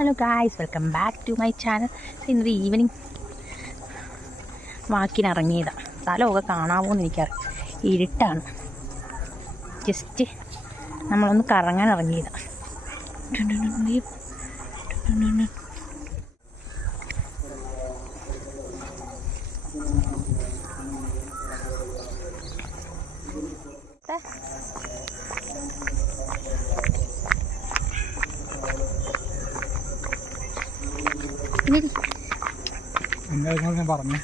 Hello guys, welcome back to my channel. ഇന്നൊരു evening വാക്കിനിറങ്ങിയതാണ്. സ്ഥലമൊക്കെ കാണാമോ എന്ന് എനിക്കറിയാം, ഇരുട്ടാണ്. ജസ്റ്റ് നമ്മളൊന്ന് കറങ്ങാൻ ഇറങ്ങിയതാണ്. ഞാൻ പറഞ്ഞു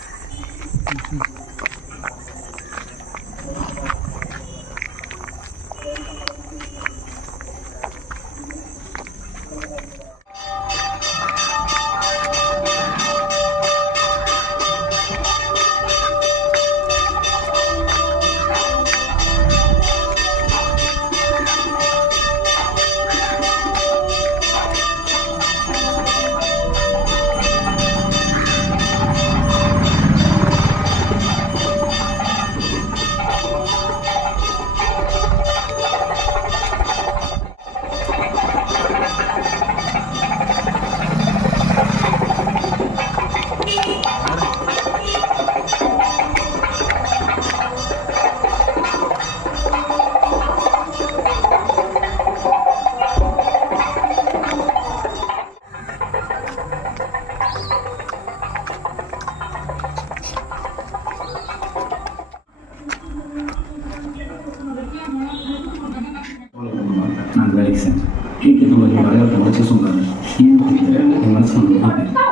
Andrea Alexander, que te voy a llevar a la noche sonora y en general en una zona